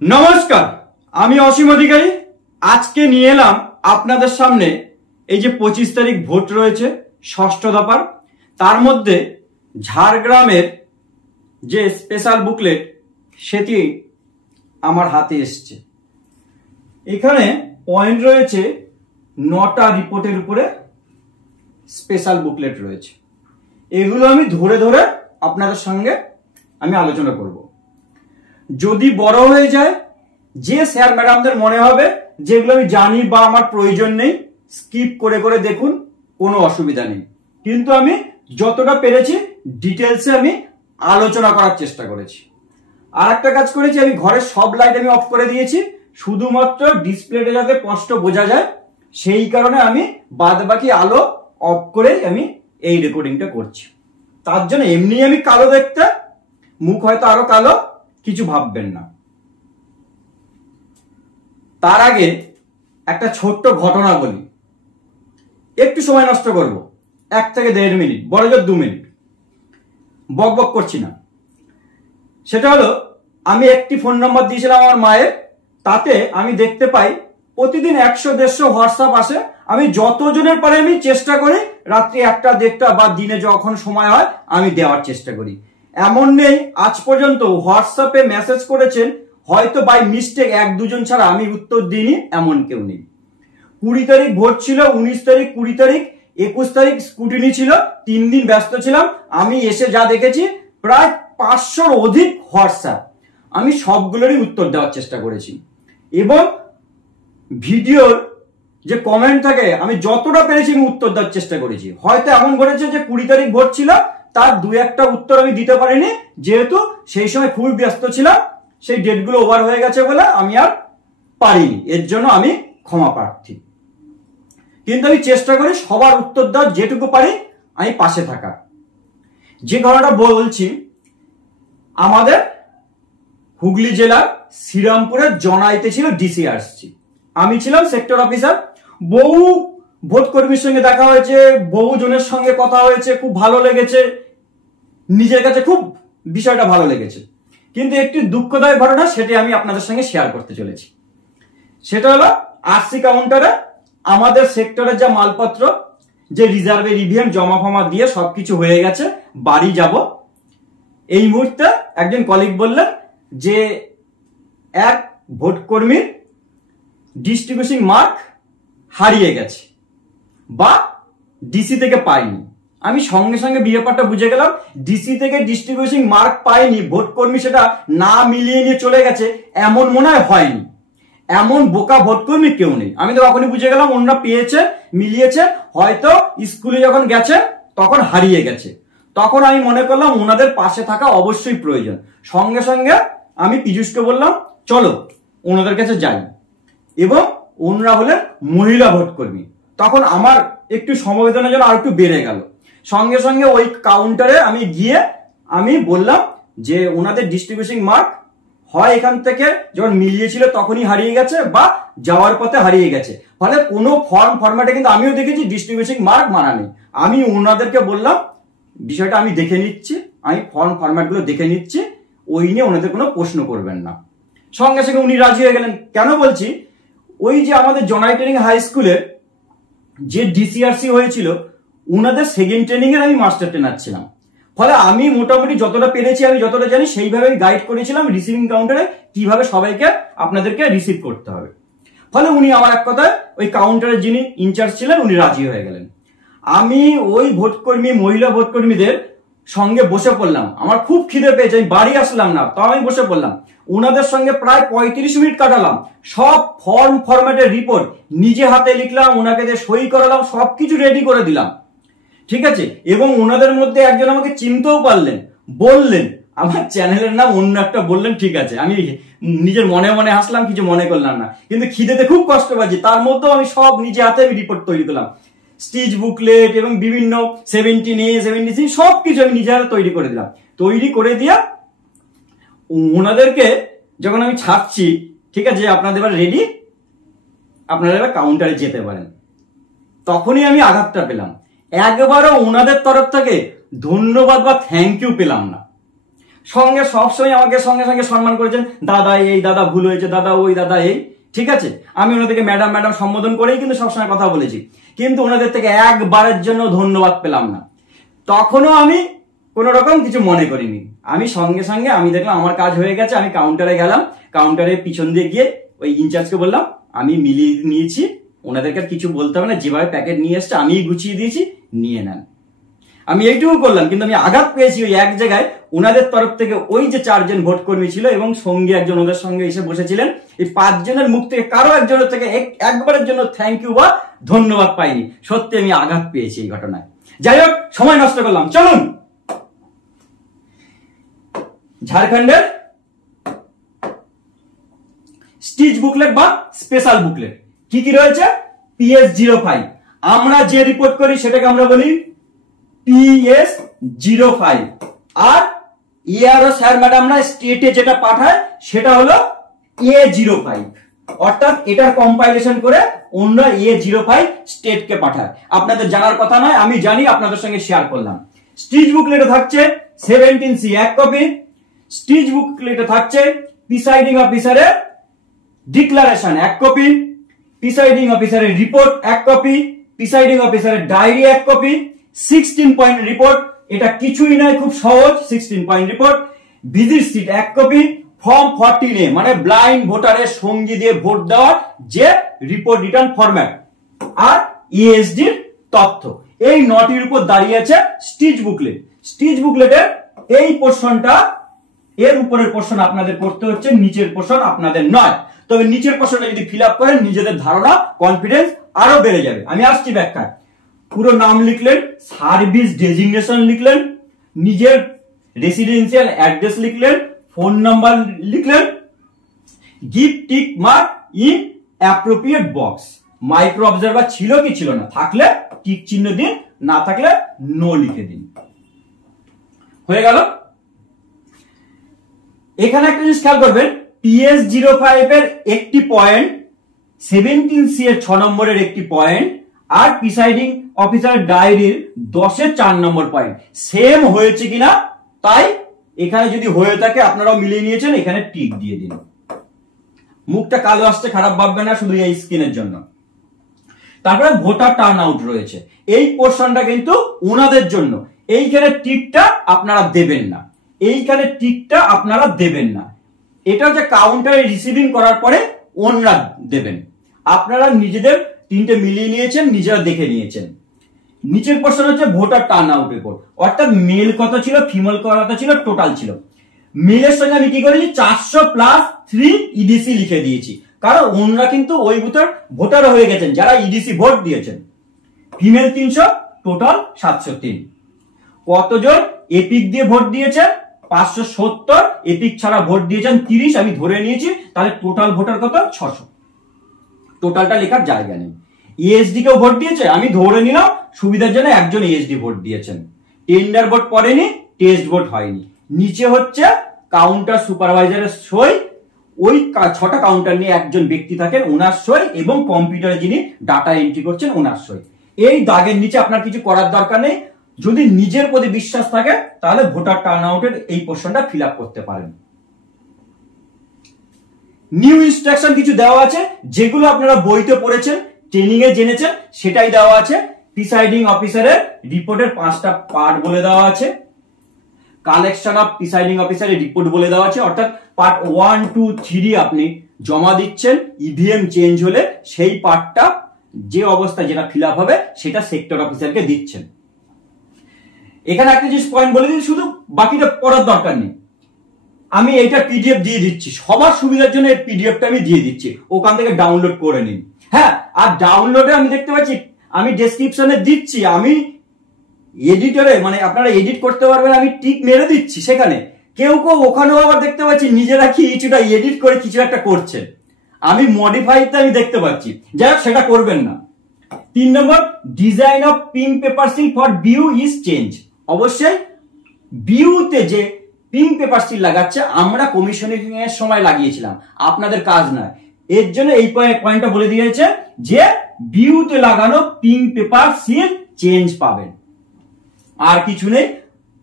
নমস্কার, আমি অসীম অধিকারী। আজকে নিয়ে এলাম আপনাদের সামনে এই যে 25 তারিখ ভোট রয়েছে ষষ্ঠ দফার, তার মধ্যে ঝাড়গ্রামের যে স্পেশাল বুকলেট সেটি আমার হাতে এসছে। এখানে পয়েন্ট রয়েছে 9টা রিপোর্টের উপরে স্পেশাল বুকলেট রয়েছে। এগুলো আমি ধরে ধরে আপনাদের সঙ্গে আমি আলোচনা করব। যদি বড় হয়ে যায়, যে স্যার ম্যাডামদের মনে হবে যেগুলো আমি জানি বা আমার প্রয়োজন নেই, স্কিপ করে করে দেখুন, কোনো অসুবিধা নেই। কিন্তু আমি যতটা পেরেছি ডিটেলসে আমি আলোচনা করার চেষ্টা করেছি। আর একটা কাজ করেছি, আমি ঘরের সব লাইট আমি অফ করে দিয়েছি, শুধুমাত্র ডিসপ্লেটা যাতে স্পষ্ট বোঝা যায় সেই কারণে আমি বাদবাকি আলো অফ করে আমি এই রেকর্ডিংটা করছি। তার জন্য এমনি আমি কালো দেখতে, মুখ হয়তো আরো কালো, কিছু ভাববেন না। তার আগে একটা ছোট্ট ঘটনা বলি, একটু সময় নষ্ট করব, 1 থেকে 1.5 মিনিট, বড় জোর 2 মিনিট, বক বক করছি না। সেটা হলো, আমি একটি ফোন নাম্বার দিয়েছিলাম আমার মায়ের, তাতে আমি দেখতে পাই প্রতিদিন 100-150 হোয়াটসঅ্যাপ আসে। আমি যতজনের পারে আমি চেষ্টা করি রাত্রি 1টা 1:30 বা দিনে যখন সময় হয় আমি দেওয়ার চেষ্টা করি। এমন নেই আজ পর্যন্ত হোয়াটসঅ্যাপে মেসেজ করেছেন হয়তো বাই মিস্টেক 1-2 জন ছাড়া আমি উত্তর দিইনি, এমন কেউ নেই। 20 তারিখ ভোট ছিল, 19 তারিখ, 20 তারিখ, 21 তারিখ স্কুটিনি ছিল, 3 দিন ব্যস্ত ছিলাম। আমি এসে যা দেখেছি প্রায় 500-র অধিক হোয়াটসঅ্যাপ, আমি সবগুলোরই উত্তর দেওয়ার চেষ্টা করেছি। এবং ভিডিওর যে কমেন্ট থাকে আমি যতটা পেরেছি আমি উত্তর দেওয়ার চেষ্টা করেছি। হয়তো এমন ঘটেছে যে 20 তারিখ ভোট ছিল, তার 2-1টা উত্তর আমি দিতে পারিনি, যেহেতু সেই সময় খুবই ব্যস্ত ছিলাম, সেই ডেটগুলো ওভার হয়ে গেছে বলে আমি আর পারিনি, এর জন্য আমি ক্ষমা প্রার্থী। কিন্তু আমি চেষ্টা করি সবার উত্তর দেওয়ার, যেটুকু পারি আমি পাশে থাকা। যে ঘটনাটা বলছি, আমাদের হুগলি জেলার শ্রীরামপুরের জনাইতে ছিল ডিসিআরসি, আমি ছিলাম সেক্টর অফিসার। বহু ভোট কর্মীর সঙ্গে দেখা হয়েছে, বহু জনের সঙ্গে কথা হয়েছে, খুব ভালো লেগেছে, নিজের কাছে খুব বিষয়টা ভালো লেগেছে। কিন্তু একটি দুঃখদায়ক ঘটনা, সেটি আমি আপনাদের সঙ্গে শেয়ার করতে চলেছি। সেটা হলো, আরসি কাউন্টারে আমাদের সেক্টরের যা মালপত্র, যে রিজার্ভে ইভিএম জমা ফমা দিয়ে সবকিছু হয়ে গেছে, বাড়ি যাব। এই মুহূর্তে একজন কলিগ বললেন যে এক ভোট কর্মীর ডিস্ট্রিবিউশন মার্ক হারিয়ে গেছে বা ডিসি থেকে পাইনি। আমি সঙ্গে সঙ্গে ব্যাপারটা বুঝে গেলাম, ডিসি থেকে ডিস্ট্রিবিউশন মার্ক পাইনি, ভোট কর্মী সেটা না মিলিয়ে নিয়ে চলে গেছে, এমন মনে হয়নি। এমন বোকা ভোট কর্মী কেউ নেই। আমি তো তখনই বুঝে গেলাম ওনারা পেয়েছে, মিলিয়েছে, হয়তো স্কুলে যখন গেছে তখন হারিয়ে গেছে। তখন আমি মনে করলাম ওনাদের পাশে থাকা অবশ্যই প্রয়োজন। সঙ্গে সঙ্গে আমি পীযূষকে বললাম চলো ওনাদের কাছে যাই, এবং ওনারা হলেন মহিলা ভোট কর্মী। তখন আমার একটু সমবেদনা যেন আর একটু বেড়ে গেল। সঙ্গে সঙ্গে ওই কাউন্টারে আমি গিয়ে আমি বললাম যে ওনাদের ডিস্ট্রিবিউশন মার্ক হয় এখান থেকে যখন মিলিয়েছিল তখনই হারিয়ে গেছে বা যাওয়ার পথে হারিয়ে গেছে। ফলে কোনো ফরম্যাটে কিন্তু আমিও দেখেছি ডিস্ট্রিবিউশন মার্ক মানা নেই। আমি ওনাদেরকে বললাম বিষয়টা আমি দেখে নিচ্ছি, আমি ফরম্যাট গুলো দেখে নিচ্ছি, ওই নিয়ে ওনাদের কোনো প্রশ্ন করবেন না। সঙ্গে সঙ্গে উনি রাজি হয়ে গেলেন। কেন বলছি, ওই যে আমাদের জনাই ট্রেনিং হাই স্কুলে যে ডিসিআরসি হয়েছিল, ওনাদের সেকেন্ড ট্রেনিং এর আমি মাস্টার ট্রেনার ছিলাম। ফলে আমি মোটামুটি যতটা পেরেছি, আমি যতটা জানি সেইভাবে গাইড করেছিলাম রিসিভিং কাউন্টারে কিভাবে সবাইকে আপনাদেরকে রিসিভ করতে হবে। ফলে উনি আমার এক কথায় ওই কাউন্টারের যিনি ইনচার্জ ছিলেন উনি রাজি হয়ে গেলেন। আমি ওই ভোটকর্মী, মহিলা ভোটকর্মীদের সঙ্গে বসে পড়লাম। আমার খুব খিদে পেয়েছে, আমি বাড়ি আসলাম না, তো আমি বসে পড়লাম। ওনাদের সঙ্গে প্রায় 35 মিনিট কাটালাম। সব ফরম্যাটের রিপোর্ট নিজে হাতে লিখলাম, ওনাকে দিয়ে সই করালাম, সবকিছু রেডি করে দিলাম, ঠিক আছে। এবং ওনাদের মধ্যে একজন আমাকে চিনতেও পারলেন, বললেন আমার চ্যানেলের নাম অন্য একটা, বললেন ঠিক আছে। আমি নিজের মনে মনে হাসলাম, কিছু মনে করলাম না, কিন্তু খিদেতে খুব কষ্ট পাচ্ছি। তার মধ্যেও আমি সব নিজে হাতে আমি রিপোর্ট তৈরি করলাম, স্টিচ বুকলেট এবং বিভিন্ন 17A 17C সবকিছু আমি নিজে হাতে তৈরি করে দিলাম। তৈরি করে দিয়া ওনাদেরকে যখন আমি ছাড়ছি, ঠিক আছে আপনাদের এবার রেডি, আপনারা এবার কাউন্টারে যেতে পারেন, তখনই আমি আঘাতটা পেলাম। একবারও ওনাদের তরফ থেকে ধন্যবাদ বা থ্যাংক ইউ পেলাম না। সঙ্গে সবসময় আমাকে সঙ্গে সঙ্গে সম্মান করেছেন, দাদা এই, দাদা ভুল হয়েছে, দাদা ওই, দাদা এই। ঠিক আছে, আমি ওনাদেরকে ম্যাডাম ম্যাডাম সম্বোধন করেই কিন্তু সবসময় কথা বলেছি, কিন্তু ওনাদের থেকে একবারের জন্য ধন্যবাদ পেলাম না। তখনও আমি কোন রকম কিছু মনে করিনি। আমি সঙ্গে সঙ্গে আমি দেখলাম আমার কাজ হয়ে গেছে, আমি কাউন্টারে গেলাম, কাউন্টারের পিছন দিয়ে গিয়ে ওই ইনচার্জকে বললাম আমি মিলিয়ে নিয়েছি, ওনাদেরকে কিছু বলতে হবে না, যেভাবে প্যাকেট নিয়ে এসছে আমি গুছিয়ে দিয়েছি, নিয়ে নেন। আমি এইটুকু করলাম, কিন্তু আমি আঘাত পেয়েছি ওই এক জায়গায়, ওনাদের তরফ থেকে ওই যে 4 জন ভোট কর্মী ছিল এবং সঙ্গী একজন ওদের সঙ্গে এসে বসেছিলেন, এই 5 জনের মুখ থেকে কারো একজনের থেকে একবারের জন্য থ্যাংক ইউ বা ধন্যবাদ পাইনি। সত্যি আমি আঘাত পেয়েছি এই ঘটনায়। যাই হোক, সময় নষ্ট করলাম, চলুন ঝাড়খণ্ডের স্টিচ বুকলেট বা স্পেশাল বুকলেট কি কি রয়েছে। PS05, আমরা যে রিপোর্ট করি সেটাকে আমরা বলি PS05, আর ইয়ারও স্যার ম্যাডামরা স্টেটে যেটা পাঠায় সেটা হলো A05, অর্থাৎ এটার কম্পাইলেশন করে অন্য A05 স্টেটকে পাঠায়। আপনাদের জানার কথা নয়, আমি জানি, আপনাদের সঙ্গে শেয়ার করলাম। স্টিচ বুকলেটে থাকছে 17C 1 কপি, স্টিচ বুকলেটে থাকছে প্রিসাইডিং অফিসারের ডিক্লারেশন 1 কপি, প্রিসাইডিং অফিসারের রিপোর্ট 1 কপি, প্রিসাইডিং অফিসারের ডায়েরি 1 কপি, 16 পয়েন্ট রিপোর্ট, এটা কিছুই নয়, খুব সহজ, 16 point report, visit sheet 1 copy, form 14A মানে ব্লাইন্ড ভোটারের সঙ্গী দিয়ে ভোট দেওয়ার যে রিপোর্ট রিটার্ন ফরম্যাট, আর ESDর তথ্য। এই 9টির উপর দাঁড়িয়ে আছে স্টিচ বুকলেট। স্টিচ বুকলেটের এই পোর্শনটা, এর উপরের পোর্শন আপনাদের করতে হচ্ছে, নিচের পোর্শন আপনাদের নয়। তবে নিচের পোর্শনটা যদি ফিল আপ করেন নিজেদের ধারণা, কনফিডেন্স আরো বেড়ে যাবে। আমি আসছি ব্যাখ্যায়। পুরো নাম লিখলেন, সার্ভিস ডেজিগনেশন লিখলেন, নিজের রেসিডেন্সিয়াল অ্যাড্রেস লিখলেন, ফোন নাম্বার লিখলেন, give tick mark in appropriate box. Micro observer ছিল কি ছিল না, থাকলে টিক চিহ্ন দিন, না থাকলে নো লিখে দিন। হয়ে গেল। এখানে একটা জিনিস খেয়াল করবেন, PS05 এর একটি পয়েন্ট, 17C এর 6 নম্বরের একটি পয়েন্ট, আর প্রিসাইডিং অফিসার ডায়েরির 10-এর 4 নম্বর পয়েন্ট সেম হয়েছে কিনা, তাই এখানে যদি হয়ে থাকে আপনারাও মিলিয়ে নিয়েছেন, এখানে টিক দিয়ে দিন। মুখটা কালো আসছে, খারাপ ভাববে না, শুধু এই স্ক্রিনের জন্য। তারপরে ভোটার টার্ন আউট রয়েছে, এই পোর্শনটা কিন্তু ওনাদের জন্য। এইখানে টিকটা আপনারা দেবেন না, এইখানে টিকটা আপনারা দেবেন না, এটা হচ্ছে কাউন্টারে রিসিভিং করার পরে ওনারা দেবেন। আপনারা নিজেদের 3টে মিলিয়ে নিয়েছেন, নিজেরা দেখে নিয়েছেন। নিচের পোর্শন হচ্ছে ভোটার টার্ন আউট রিপোর্ট, অর্থাৎ মেল কত ছিল, ফিমেল কত ছিল, টোটাল ছিল। মেলের সঙ্গে আমি কি করেছি, 400+3 EDC লিখে দিয়েছি, কারণ ওনারা কিন্তু ওই বুথের ভোটার হয়ে গেছেন যারা EDC ভোট দিয়েছেন। Female 300, total 703। কতজন এপিক দিয়ে ভোট দিয়েছেন, 570, এপিক ছাড়া ভোট দিয়েছেন 30, আমি ধরে নিয়েছি, তাহলে টোটাল ভোটার কত, 600। টোটালটা লেখার জায়গা নেই। ESD কেও ভোট দিয়েছে, আমি ধরে নিলাম সুবিধার জন্য একজন ESD ভোট দিয়েছেন। টেন্ডার ভোট পড়েনি, টেস্ট ভোট হয়নি। নিচে হচ্ছে কাউন্টার সুপারভাইজারের সই, ওই 6টা কাউন্টার নিয়ে একজন ব্যক্তি থাকেন, ওনার সই, এবং কম্পিউটারে যিনি ডাটা এন্ট্রি করছেন ওনার সই। এই দাগের নিচে আপনার কিছু করার দরকার নেই। যদি নিজের প্রতি বিশ্বাস থাকে তাহলে ভোটার টার্ন আউটের এই পোর্শনটা ফিল আপ করতে পারেন। নিউ ইনস্ট্রাকশন কিছু দেওয়া আছে, যেগুলো আপনারা বইতে পড়েছেন, ট্রেনিং এ জেনেছেন, সেটাই দেওয়া আছে। প্রিসাইডিং অফিসারের রিপোর্টের 5টা পার্ট বলে দেওয়া আছে। কালেকশন অফ প্রিসাইডিং অফিসারের রিপোর্ট বলে দেওয়া আছে, অর্থাৎ পার্ট 1, 2, 3 আপনি জমা দিচ্ছেন, ইভিএম চেঞ্জ হলে সেই পার্টটা যে অবস্থায় যেটা ফিল আপ হবে সেটা সেক্টর অফিসারকে দিচ্ছেন। এখানে একটা জিনিস পয়েন্ট বলে দিন, শুধু বাকিটা পড়ার দরকার নেই। আমি এইটা পিডিএফ দিয়ে দিচ্ছি, সবার সুবিধার জন্য এই পিডিএফটা আমি দিয়ে দিচ্ছি, ওখান থেকে ডাউনলোড করে নিন। হ্যাঁ, আর ডাউনলোডে আমি দেখতে পাচ্ছি, আমি ডেসক্রিপশনে দিচ্ছি, আমি এডিটরে মানে আপনারা এডিট করতে পারবেন, আমি টিক মেরে দিচ্ছি সেখানে। কেউ কেউ ওখানেও আবার দেখতে পাচ্ছি নিজেরা কি কিছুটা এডিট করে কিছু একটা করছে, আমি মডিফাইতে আমি দেখতে পাচ্ছি। যাই হোক, সেটা করবেন না। 3 নম্বর, design of pink paper seal for BU is change. অবশ্যই বিউতে যে পিঙ্ক পেপার সিল লাগাচ্ছে আমরা কমিশনিং এর সময় লাগিয়েছিলাম, আপনাদের কাজ নয়। এর জন্য এই পয়েন্টটা বলে দিয়েছে যে বিউতে লাগানো পিঙ্ক পেপার সিল চেঞ্জ পাবেন, আর কিছু নেই।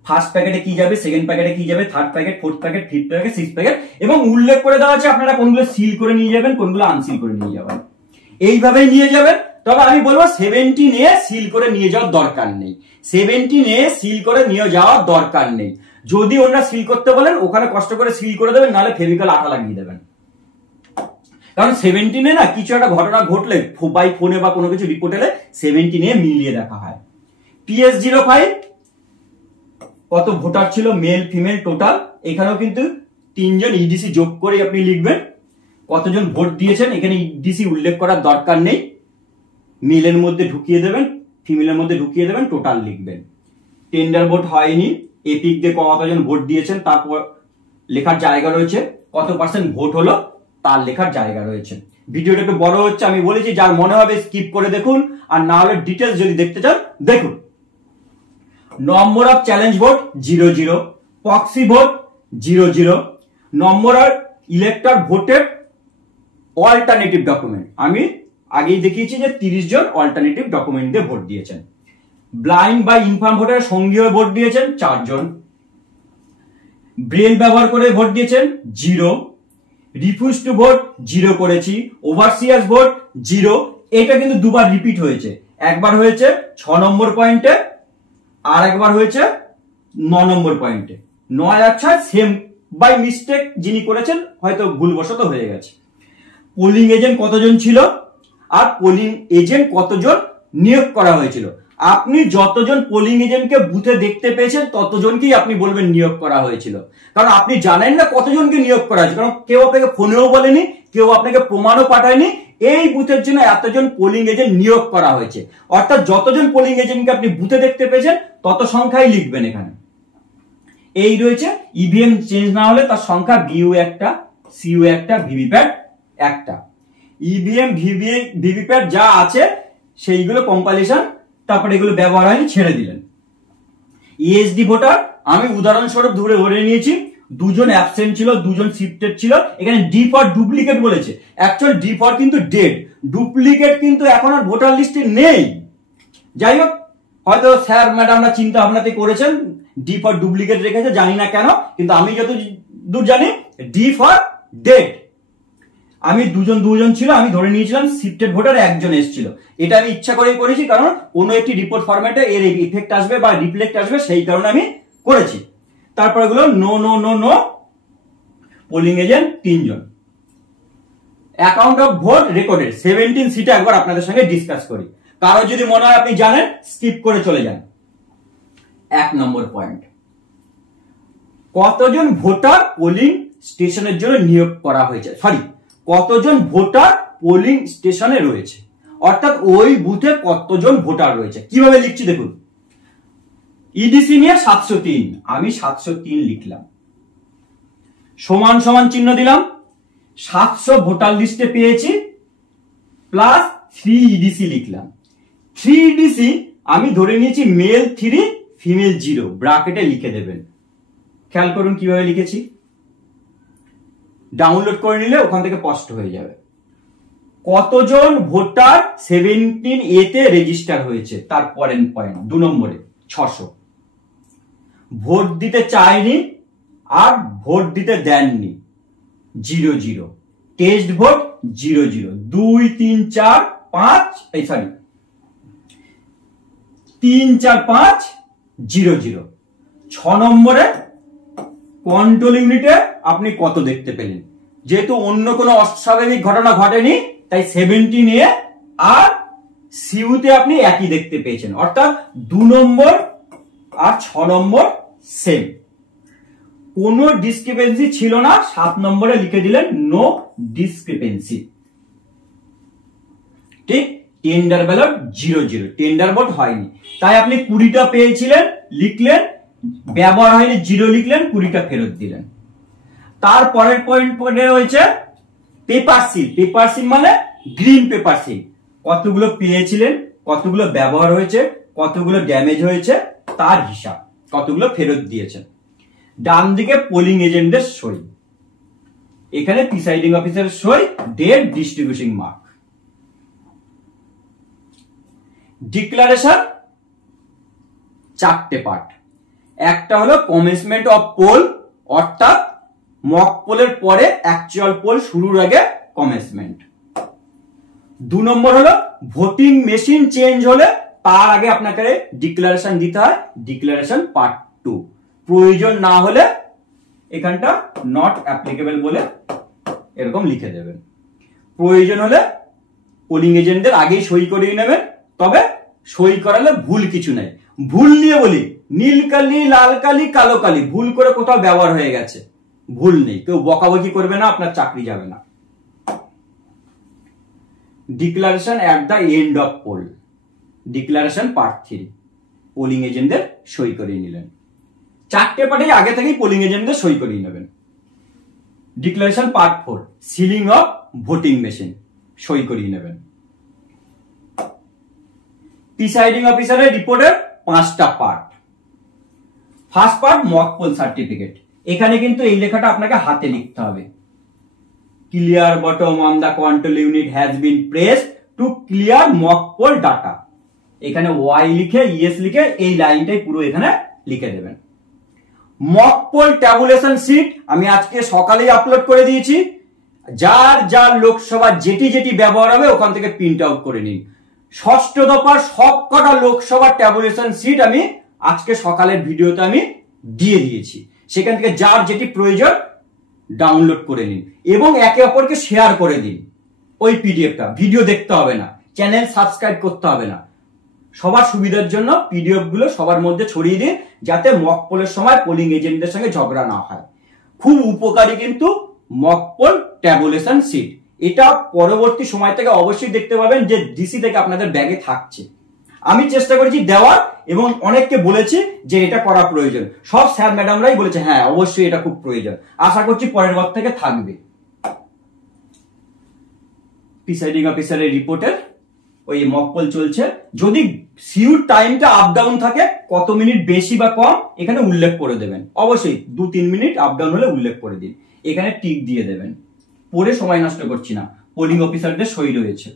ফার্স্ট প্যাকেটে কি যাবে, সেকেন্ড প্যাকেটে কি যাবে, third packet, fourth packet, fifth packet, six packet, এবং উল্লেখ করে দেওয়া আছে আপনারা কোনগুলো সিল করে নিয়ে যাবেন, কোনগুলো আনসিল করে নিয়ে যাবেন। এইভাবেই নিয়ে যাবেন। তবে আমি বলবো 17A সিল করে নিয়ে যাওয়ার দরকার নেই, 17A সিল করে নিয়ে যাওয়ার দরকার নেই। যদি ওনারা সিল করতে বলেন ওখানে কষ্ট করে সিল করে দেবেন, নাহলে ফেভিকল আঠা লাগিয়ে দেবেন। কারণ 17A না কিছু একটা ঘটনা ঘটলে বাই ফোনে বা কোনো কিছু রিপোর্ট এলে 17A মিলিয়ে দেখা হয়। PS05 কত ভোটার ছিল, মেল ফিমেল টোটাল, এখানেও কিন্তু 3 জন ইডিসি যোগ করে আপনি লিখবেন কতজন ভোট দিয়েছেন। এখানে ইডিসি উল্লেখ করার দরকার নেই, মেলের মধ্যে ঢুকিয়ে দেবেন, ফিমেলের মধ্যে ঢুকিয়ে দেবেন, টোটাল লিখবেন। টেন্ডার ভোট হয়নি, এপিক দিয়ে কতজন ভোট দিয়েছেন তারপর লেখার জায়গা রয়েছে, কত পার্সেন্ট ভোট হলো তার লেখার জায়গা রয়েছে। ভিডিওটা একটু বড় হচ্ছে, আমি বলেছি যার মনে হবে স্কিপ করে দেখুন, আর না হলে ডিটেলস যদি দেখতে চান দেখুন। Number of challenge vote 00, proxy vote 00, number of elector voted alternative document, আমি আগেই দেখিয়েছি যে 30 জন অল্টারনেটিভ ডকুমেন্ট দিয়ে ভোট দিয়েছেন। ব্লাইন্ড বা ইনফার্ম ভোটার সঙ্গীয় ভোট দিয়েছেন 4 জন, ব্রেল ব্যবহার করে ভোট দিয়েছেন 0, রিফিউজ টু ভোট 0 করেছি, ওভারসিয়ার্স ভোট 0, এটা কিন্তু দুবার রিপিট হয়েছে, একবার হয়েছে 6 নম্বর পয়েন্টে আর একবার হয়েছে 9 নম্বর পয়েন্টে। 9 আর 6 সেম, বাই মিস্টেক যিনি করেছেন হয়তো ভুলবশত হয়ে গেছে। পোলিং এজেন্ট কতজন ছিল আর পোলিং এজেন্ট কতজন নিয়োগ করা হয়েছিল, আপনি যতজন পোলিং এজেন্টকে বুথে দেখতে পেয়েছেন ততজনকেই আপনি বলবেন নিয়োগ করা হয়েছিল। কারণ আপনি জানেন না কতজনকে নিয়োগ করা হয়েছে, কারণ কেউ আপনাকে ফোনেও বলেনি, কেউ আপনাকে প্রমাণও পাঠায়নি এই বুথের জন্য এতজন পোলিং এজেন্ট নিয়োগ করা হয়েছে। অর্থাৎ যতজন পোলিং এজেন্টকে আপনি বুথে দেখতে পেয়েছেন তত সংখ্যাই লিখবেন এখানে। এই রয়েছে ইভিএম চেঞ্জ না হলে তার সংখ্যা বিইউ একটা, সিইউ একটা, ভিভিপ্যাট একটা। ইভিএম ভিভিপ্যাট যা আছে সেইগুলো কম্পাইলেশন, তারপরে এগুলো ব্যবহার হয়নি ছেড়ে দিলেন। ইএসডি ভোটার আমি উদাহরণস্বরূপ ধরে নিয়েছি, 2 জন অ্যাবসেন্ট ছিল, 2 জন শিফটেড ছিল। এখানে ডি ফর ডুপ্লিকেট বলেছে, অ্যাকচুয়াল ডি ফর কিন্তু ডেড, ডুপ্লিকেট কিন্তু এখন আর ভোটার লিস্টে নেই। যাই হোক, হয়তো স্যার ম্যাডামরা চিন্তা ভাবনাতে করেছেন ডি ফর ডুপ্লিকেট রেখেছে, জানি না কেন, কিন্তু আমি যত দূর জানি ডি ফর ডেড। আমি 2 জন ছিল, আমি ধরে নিয়েছিলাম শিফটেড ভোটার 1 জন এসেছিল। এটা আমি ইচ্ছা করেই করেছি, কারণ কোনো একটি রিপোর্ট ফরম্যাটে এর ইফেক্ট আসবে বা রিফ্লেক্ট আসবে, সেই কারণে আমি করেছি। তারপরে গুলো no no no no, polling agent 3 জন। অ্যাকাউন্ট অফ ভোট রেকর্ডেড 17 সিটে একবার আপনাদের সঙ্গে ডিসকাস করি, কারো যদি মনে হয় আপনি জানেন স্কিপ করে চলে যান। 1 নম্বর পয়েন্ট, কতজন ভোটার পোলিং স্টেশনের জন্য নিয়োগ করা হয়েছে, সরি কতজন ভোটার পোলিং স্টেশনে রয়েছে, অর্থাৎ ওই বুথে কতজন ভোটার রয়েছে। কিভাবে লিখছি দেখুন, ইডিসি নিয়ে 703, আমি 703 লিখলাম, সমান সমান চিহ্ন দিলাম, 700 ভোটার লিস্টে পেয়েছি প্লাস 3 ইডিসি লিখলাম। 3 ইডিসি আমি ধরে নিয়েছি মেল 3 ফিমেল 0, ব্র্যাকেটে লিখে দেবেন। খেয়াল করুন কিভাবে লিখেছি, ডাউনলোড করে নিলে ওখান থেকে স্পষ্ট হয়ে যাবে। কতজন ভোটার 17A তে রেজিস্টার হয়েছে, তার পরের পয়েন্ট 2 নম্বরে 600। ভোট দিতে চায়নি আর ভোট দিতে দেননি 00, টেস্ট ভোট 00, 2 3 4 5 এই সরি 3 4 5 00। 6 নম্বরে কন্ট্রোল ইউনিটে আপনি কত দেখতে পেলেন, যেহেতু অন্য কোনো অস্বাভাবিক ঘটনা ঘটেনি তাই 17A আর সিইউতে আপনি একই দেখতে পেয়েছেন, অর্থাৎ 2 নম্বর আর 6 নম্বর সেম, কোনো ডিসক্রিপেন্সি ছিল না। 7 নম্বরে লিখে দিলেন নো ডিসক্রিপেন্সি। ঠিক, টেন্ডার ব্যালট 00, টেন্ডার ভোট হয়নি, তাই আপনি 20টা পেয়েছিলেন, লিখলেন, ব্যবহার হয়নি 0 লিখলেন, 20টা ফেরত দিলেন। তারপরের পয়েন্টে রয়েছে পেপার সিল। পেপার সিল মানে গ্রিন পেপার সিল, কতগুলো পেয়েছিলেন, কতগুলো ব্যবহার হয়েছে, কতগুলো ড্যামেজ হয়েছে তার হিসাব, কতগুলো ফেরত দিয়েছেন। ডান দিকে পোলিং এজেন্টের সই, এখানে প্রিসাইডিং অফিসারের সই, ডেট, ডিস্ট্রিবিউশন মার্ক। ডিক্লারেশন 4টে পার্ট, একটা হলো কমেন্সমেন্ট অফ পোল, অর্থাৎ মক পোলের পরে অ্যাকচুয়াল পোল শুরুর আগে কমেন্সমেন্ট। 2 নম্বর হলো ভোটিং মেশিন চেঞ্জ হলে তার আগে আপনাকে ডিক্লারেশন দিতে হয়, ডিক্লারেশন পার্ট 2। প্রয়োজন না হলে এখানটা নট অ্যাপ্লিকেবল বলে এরকম লিখে দেবেন। প্রয়োজন হলে পোলিং এজেন্টদের আগেই সই করিয়ে নেবেন, তবে সই করালে ভুল কিছু নাই। ভুল নিয়ে বলি, নীল কালি, লাল কালি, কালো কালি ভুল করে কোথাও ব্যবহার হয়ে গেছে, ভুল নেই, কেউ বকাবকি করবে না, আপনার চাকরি যাবে না। Declaration at the end of poll, declaration part 3, polling এজেন্টদের সই করিয়ে নিলেন। 4টে পার্টে আগে থেকেই পোলিং এজেন্টদের সই করিয়ে নেবেন। Declaration part 4, sealing of voting machine, সই করিয়ে নেবেন। প্রিসাইডিং অফিসারের রিপোর্টের 5টা part. First part mock poll certificate. এখানে কিন্তু এই লেখাটা আপনাকে হাতে লিখতে হবে। Clear button on the control unit has been pressed to clear mock poll data. এখানে ওয়াই লিখে ইয়েস লিখে এই লাইনটাই পুরো এখানে লিখে দেবেন। মক পোল ট্যাবুলেশন শিট আমি আজকে সকালেই আপলোড করে দিয়েছি। যার যার লোকসভা যেটি যেটি ব্যবহার হবে ওখান থেকে প্রিন্ট আউট করে নিন। 6ষ্ঠ দফার সবকটা লোকসভা ট্যাবুলেশন শিট আমি আজকে সকালের ভিডিওতে আমি দিয়ে দিয়েছি। সেখান থেকে যার যেটি প্রয়োজন ডাউনলোড করে নিন এবং একে অপরকে শেয়ার করে দিন। ওই পিডিএফটা, ভিডিও দেখতে হবে না, চ্যানেল সাবস্ক্রাইব করতে হবে না। সবার সুবিধার জন্য পিডিএফ গুলো সবার মধ্যে ছড়িয়ে দিন, যাতে মক পোলের সময় পোলিং এজেন্টদের সঙ্গে ঝগড়া না হয়। খুব উপকারী কিন্তু মক পোল ট্যাবুলেশন শিট। এটা পরবর্তী সময় থেকে অবশ্যই দেখতে পাবেন যে ডিসি থেকে আপনাদের ব্যাগে থাকছে। আমি চেষ্টা করেছি দেওয়ার এবং অনেককে বলেছি যে এটা করা প্রয়োজন। সব স্যার ম্যাডামরাই বলেছে হ্যাঁ অবশ্যই এটা খুব প্রয়োজন। আশা করছি পরের বার থেকে থাকবে। প্রিসাইডিং অফিসারের রিপোর্টের ওই মক পোল চলছে। যদি সিউর টাইমটা আপ ডাউন থাকে, কত মিনিট বেশি বা কম এখানে উল্লেখ করে দেবেন। অবশ্যই 2-3 মিনিট আপ ডাউন হলে উল্লেখ করে দিন, এখানে টিক দিয়ে দেবেন। পরে সময় নষ্ট করছি না, পোলিং অফিসারদের সই রয়েছে।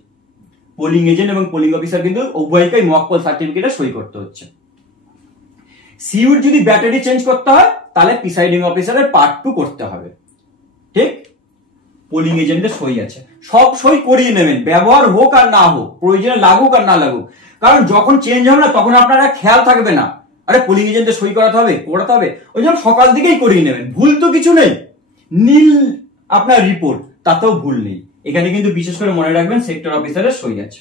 পোলিং এজেন্ট এবং পোলিং অফিসার কিন্তু উভয়কেই মক পোল সার্টিফিকেটে সই করতে হচ্ছে। সিউর যদি ব্যাটারি চেঞ্জ করতে হয় তাহলে প্রিসাইডিং অফিসারের পার্ট 2 করতে হবে। ঠিক, পোলিং এজেন্টের সই আছে, সব সই করিয়ে নেবেন, ব্যবহার হোক আর না হোক, প্রয়োজনে লাগুক আর না লাগুক। কারণ যখন চেঞ্জ হবে না তখন আপনারা খেয়াল থাকবে না, আরে পোলিং এজেন্টের সই করাতে হবে। ওই জন্য সকাল দিকেই করিয়ে নেবেন, ভুল তো কিছু নেই। নীল আপনার রিপোর্ট, তাতেও ভুল নেই। এখানে কিন্তু বিশেষ করে মনে রাখবেন সেক্টর অফিসারের সই আছে।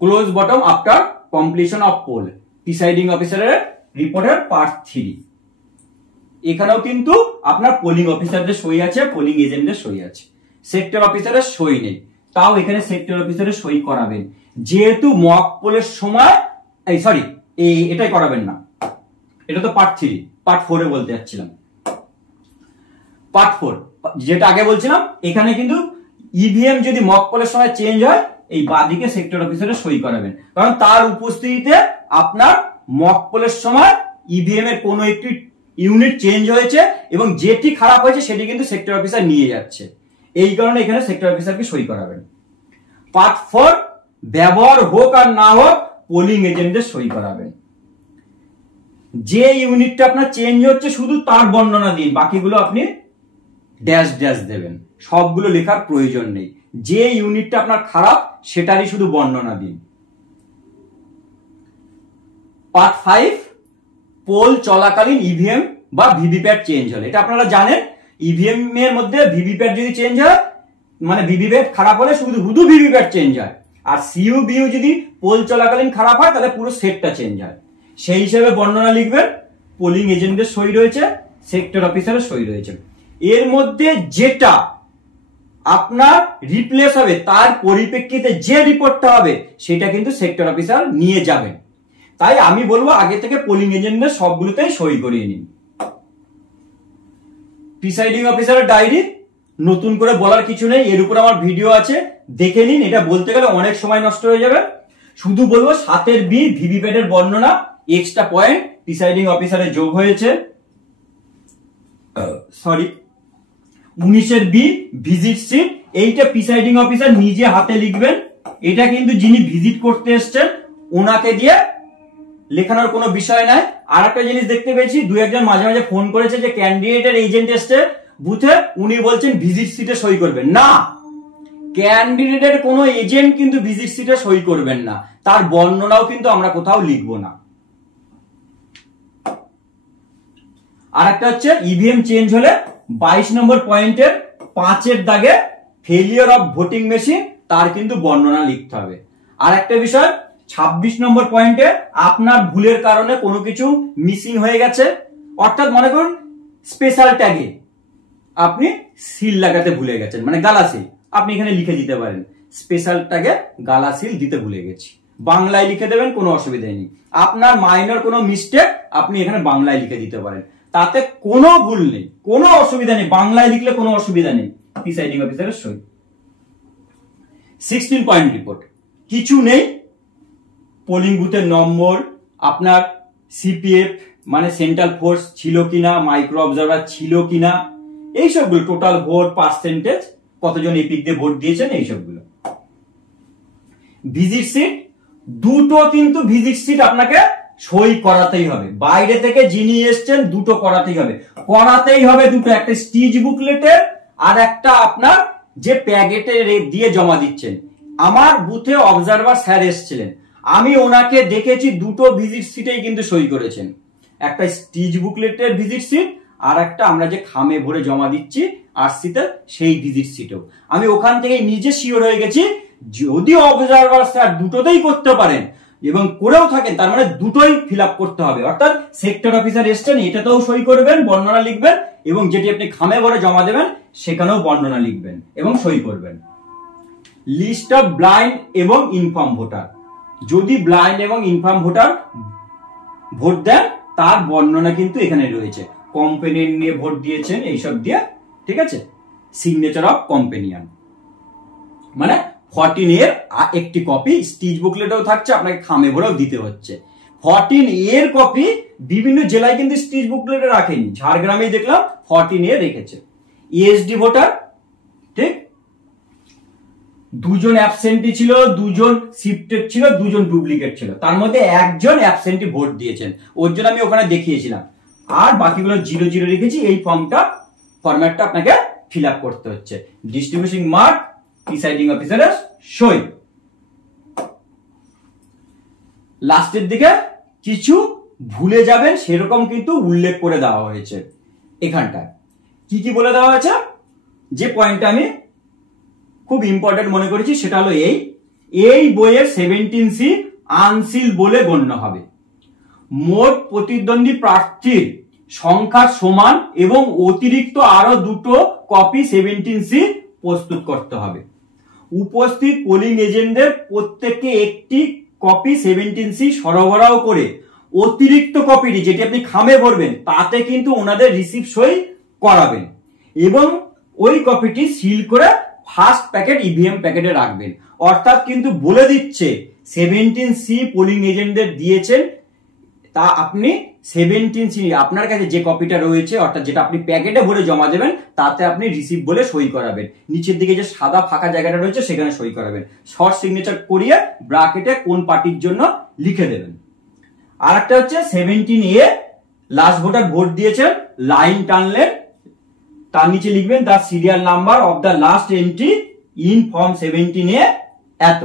Close button after completion of poll, presiding অফিসারের রিপোর্টের পার্ট 3। এখানেও কিন্তু আপনার পোলিং অফিসারদের সই আছে, পোলিং এজেন্টদের সই আছে, সেক্টর অফিসারের সই নেই। তাও এখানে সেক্টর অফিসারের সই করাবেন, যেহেতু মক পোলের সময় এটাই করাবেন না। এটা তো পার্ট 3, পার্ট 4 এ বলতে যাচ্ছিলাম। পার্ট 4 যেটা আগে বলছিলাম, এখানে কিন্তু ইভিএম যদি মক পোলের সময় চেঞ্জ হয়, এই বাদিকে সেক্টর অফিসারের সই করাবেন। কারণ তার উপস্থিতিতে আপনার মক পোলের সময় ইভিএম এর কোনো একটি ইউনিট চেঞ্জ হয়েছে এবং যেটি খারাপ হয়েছে সেটি কিন্তু সেক্টর অফিসার নিয়ে যাচ্ছে। এই কারণে এখানে সেক্টর অফিসারকে সই করাবেন। পার্ট 4 ব্যবহার হোক আর না হোক পোলিং এজেন্টদের সই করাবেন। যে ইউনিটটা আপনার চেঞ্জ হচ্ছে শুধু তার বর্ণনা দিন, বাকিগুলো আপনি ড্যাশ ড্যাশ দেবেন, সবগুলো লেখার প্রয়োজন নেই। যে ইউনিটটা আপনার খারাপ সেটারই শুধু বর্ণনা দিন। পার্ট 5 পোল চলাকালীন ইভিএম বা ভিভিপ্যাট চেঞ্জ হলে, এটা আপনারা জানেন ইভিএম এর মধ্যে ভিভিপ্যাট যদি চেঞ্জ হয়, মানে ভিভিপ্যাট খারাপ হলে শুধু ভিভিপ্যাট চেঞ্জ হয়, আর সিইউ যদি পোল চলাকালীন খারাপ হয় তাহলে পুরো সেটটা চেঞ্জ হয়। সেই হিসেবে বর্ণনা লিখবেন। পোলিং এজেন্টের সই রয়েছে, সেক্টর অফিসারের সই রয়েছে। এর মধ্যে যেটা আপনার রিপ্লেস হবে তার পরিপ্রেক্ষিতে যে রিপোর্টটা হবে সেটা কিন্তু সেক্টর অফিসার নিয়ে যাবেন। তাই আমি বলবো আগে থেকে পোলিং এজেন্টদের সবগুলোতেই সই করিয়ে নিন। প্রিসাইডিং অফিসারের ডায়েরি নতুন করে বলার কিছু নেই, এর উপর আমার ভিডিও আছে, দেখে নিন। এটা বলতে গেলে অনেক সময় নষ্ট হয়ে যাবে। শুধু বলবো 7 বি ভিভিপ্যাটের বর্ণনা, এক্সট্রা পয়েন্ট প্রিসাইডিং অফিসারের যোগ হয়েছে। 19 বি ভিজিট শিট, এইটা প্রিসাইডিং অফিসার নিজে হাতে লিখবেন। এটা কিন্তু যিনি ভিজিট করতে এসছেন ওনাকে দিয়ে লেখানোর কোনো বিষয় নাই। আর একটা জিনিস দেখতে পেয়েছি, দু একজন মাঝে মাঝে ফোন করেছে যে ক্যান্ডিডেটের এজেন্ট এসছে বুথে, উনি বলছেন ভিজিট সিটে সই করবেন না। ক্যান্ডিডেটের কোনো এজেন্ট কিন্তু ভিজিট সিটে সই করবেন না, তার বর্ণনাও কিন্তু আমরা কোথাও লিখবো না। আর একটা হচ্ছে ইভিএম চেঞ্জ হলে 22 নম্বর পয়েন্টের 5-এর দাগে ফেলিয়ার অফ ভোটিং মেশিন, তার কিন্তু বর্ণনা লিখতে হবে। আর একটা বিষয় 26 নম্বর পয়েন্টে আপনার ভুলের কারণে কোনো কিছু মিসিং হয়ে গেছে, অর্থাৎ মনে করুন স্পেশাল ট্যাগে আপনি সিল লাগাতে ভুলে গেছেন, মানে গালা সিল, আপনি এখানে লিখে দিতে পারেন স্পেশাল ট্যাগে গালা সিল দিতে ভুলে গেছি, বাংলায় লিখে দেবেন, কোনো অসুবিধা নেই। আপনার মাইনর কোনো মিস্টেক আপনি এখানে বাংলায় লিখে দিতে পারেন, তাতে কোনো ভুল নেই, কোনো অসুবিধা নেই, বাংলায় লিখলে কোনো অসুবিধা নেই। প্রিসাইডিং অফিসারের সই। 16 পয়েন্ট রিপোর্ট, কিছু নেই, পোলিং বুথের নম্বর, আপনার সিপিএফ মানে সেন্ট্রাল ফোর্স ছিল কিনা, মাইক্রো অবজারভার ছিল কিনা, এইসবগুলো, টোটাল ভোট পার্সেন্টেজ, কতজন এপিক দিয়ে ভোট দিয়েছেন, এইসবগুলো। ভিজিট সিট, দুটো কিন্তু ভিজিট সিট আপনাকে সই করাতেই হবে, বাইরে থেকে যিনি এসছেন দুটো করাতেই হবে, দুটো, একটা স্টিচ বুকলেটের আর একটা আপনার যে প্যাকেটে দিয়ে জমা দিচ্ছেন। আমার বুথে অবজারভার স্যার এসেছিলেন, আমি ওনাকে দেখেছি দুটো ভিজিট সিটেই কিন্তু সই করেছেন, একটা স্টিচ বুকলেটের ভিজিট সিট আর একটা আমরা যে খামে ভরে জমা দিচ্ছি আরসিতে সেই ভিজিট সিটও। আমি ওখান থেকে নিজে শিওর হয়ে গেছি, যদি অবজারভার স্যার দুটোতেই করতে পারেন এবং করেও থাকেন, তার মানে দুটোই ফিল আপ করতে হবে, অর্থাৎ সেক্টর অফিসার এসছেন এটাতেও সই করবেন, বর্ণনা লিখবেন, এবং যেটি আপনি খামে ভরে জমা দেবেন সেখানেও বর্ণনা লিখবেন এবং সই করবেন। লিস্ট অফ ব্লাইন্ড এবং ইনফর্ম ভোটার, যদি ব্লাইন্ড এবং ইনফর্ম ভোটার ভোট দেন তার বর্ণনা কিন্তু এখানে রয়েছে, কম্পেনিয়ন নিয়ে ভোট দিয়েছেন এইসব দিয়ে, ঠিক আছে। সিগনেচার অফ কম্পেনিয়ন মানে 14 এর একটি কপি, স্টিচ বুকলেটেও থাকছে, আপনাকে খামে ভরেও দিতে হচ্ছে। 14 এর কপি বিভিন্ন জেলায় কিন্তু স্টিচ বুকলেটে রাখেনি, ঝাড়গ্রামে দেখলাম 14 এ রেখেছে। ইএসডি ভোটার, ঠিক, দুজন অ্যাবসেন্টি ছিল, দুজন শিফটেড ছিল, দুজন ডুপ্লিকেট ছিল, তার মধ্যে একজন অ্যাবসেন্টি ভোট দিয়েছেন, ওর জন্য আমি ওখানে দেখিয়েছিলাম, আর বাকিগুলো 0-0 রেখেছি। এই ফর্ম্যাটটা আপনাকে ফিল আপ করতে হচ্ছে। ডিস্ট্রিবিউশন মার্ক, প্রিসাইডিং অফিসারের সই। লাস্টের দিকে কিছু ভুলে যাবেন সেরকম কিন্তু উল্লেখ করে দেওয়া হয়েছে। এখানটায় কি কি বলে দেওয়া হয়েছে, যে পয়েন্টটা আমি খুব ইম্পর্টেন্ট মনে করেছি সেটা হলো এই বইয়ের 17C আনসিল বলে গণ্য হবে। মোট প্রতিদ্বন্দ্বী প্রার্থীর সংখ্যার সমান এবং অতিরিক্ত আরো দুটো কপি 17C প্রস্তুত করতে হবে। উপস্থিত পোলিং এজেন্টদের প্রত্যেককে একটি কপি 17C সরবরাহ করে অতিরিক্ত কপিটি যেটি আপনি খামে ভরবেন তাতে কিন্তু ওনাদের রিসিভ সই করাবেন এবং ওই কপিটি সিল করে ফার্স্ট প্যাকেট ইভিএম প্যাকেটে রাখবেন। অর্থাৎ কিন্তু বলে দিচ্ছে 17C পোলিং এজেন্টদের দিয়েছেন, তা আপনি 17C আপনার কাছে যে কপিটা রয়েছে, অর্থাৎ যেটা আপনি প্যাকেটে ভরে জমা দেবেন তাতে আপনি রিসিভ বলে সই করাবেন। নিচের দিকে যে সাদা ফাঁকা জায়গাটা রয়েছে সেখানে সই করাবেন, শর্ট সিগনেচার করিয়ে ব্র্যাকেটে কোন পার্টির জন্য লিখে দেবেন। আর একটা হচ্ছে 17A লাস্ট ভোটার ভোট দিয়েছেন, লাইন টানলেন, তার নিচে লিখবেন the serial number of the last entry in form 17A এত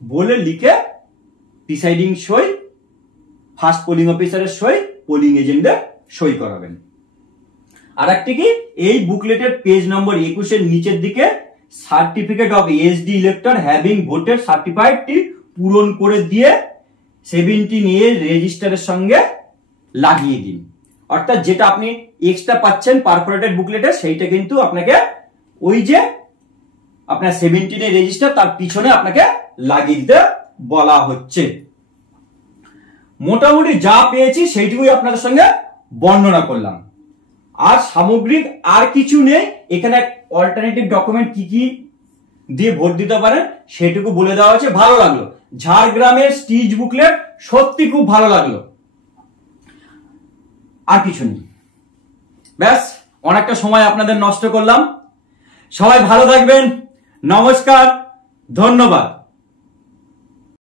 বলে লিখে প্রিসাইডিং সই, ফার্স্ট পোলিং অফিসারের সই, পোলিং এজেন্টদের সই করাবেন। আর একটি কি, এই বুকলেটের পেজ নম্বর 21 এর নিচের দিকে certificate of SD elector having voted সার্টিফাইডটি পূরণ করে দিয়ে 17A রেজিস্টারের সঙ্গে লাগিয়ে দিন। অর্থাৎ যেটা আপনি এক্সট্রা পাচ্ছেন পারফোরেটেড বুকলেটে সেইটা কিন্তু আপনাকে ওই যে আপনার 17A রেজিস্টার তার পিছনে আপনাকে লাগিয়ে দিতে বলা হচ্ছে। মোটামুটি যা পেয়েছি সেইটুকুই আপনাদের সঙ্গে বর্ণনা করলাম, আর সামগ্রিক আর কিছু নেই। এখানে অল্টারনেটিভ ডকুমেন্ট কি কি দিয়ে ভোট দিতে পারেন সেটুকু বলে দেওয়া হয়েছে। ভালো লাগলো, ঝাড়গ্রামের স্টিচ বুকলেট সত্যি খুব ভালো লাগলো। আর কিছু নেই, ব্যাস অনেকটা সময় আপনাদের নষ্ট করলাম। সবাই ভালো থাকবেন, নমস্কার, ধন্যবাদ।